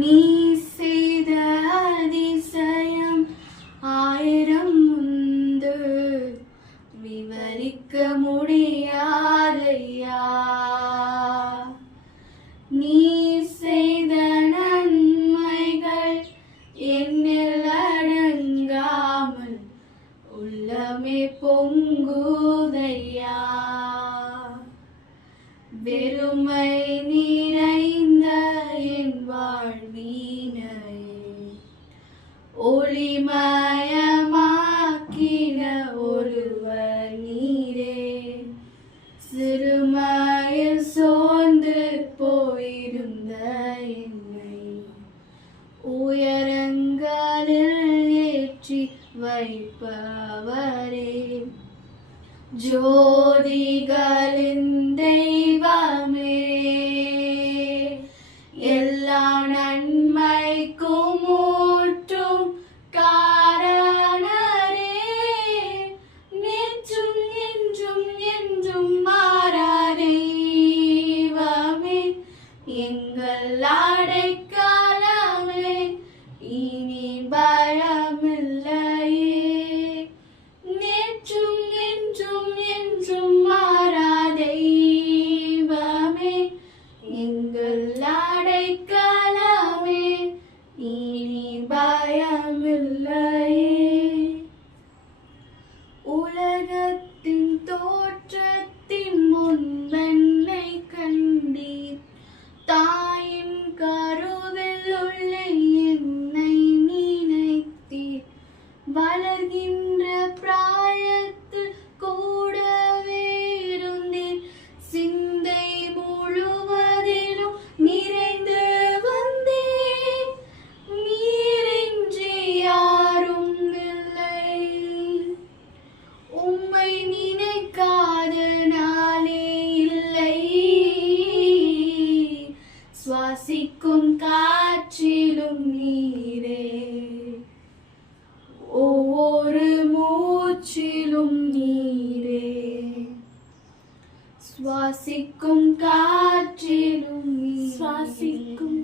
நீ செய்த அதிசயம் ஆயிரம் உண்டு, விவரிக்க முடியாதையா. நீ செய்த நன்மைகள் என்னில் அடங்காமல் உள்ளமே பொங்குதையா. வெறுமை நிறைந்த என் வாழ்வினை ஒளிமயமாக்கின ஒருவர் நீரே. சிறுமையில் சோர்ந்து போயிருந்த என்னை உயரங்களில் ஏற்றி வைப்பவரே. ஜோதிகளின் தெய்வமே, எல்லா நன்மைக்கும் ஊற்றும் காரணரே. நேற்றும் என்றும் என்றும் மாறா தெய்வமே, எங்கள் அடைக்கலமே, இனி பயமில்லையே. நேற்றும் என்றும் என்றும் மாறா தெய்வமே, எங்கள் அடைக்கலமே, இனி பயமில்லையே. உலகத்தின் தோற்றத்தின் முன்பென்னை கண்டீர், தாயின் கருவில் உள்ள என்னை நினைத்தீர். வளர்கின்ற பிராயத்தில் கூடவே இருந்தீர், சிந்தை முழுவதிலும் நிறைந்து வந்தீர். நீரின்றி யாரும் இல்லை, உம்மை நினைக்காத நாளே இல்லை. சுவாசிக்கும் காற்றிலும் நீரே, ஒவ்வொரு மூச்சிலும் நீரே. சுவாசிக்கும் காற்றிலும் சுவாசிக்கும்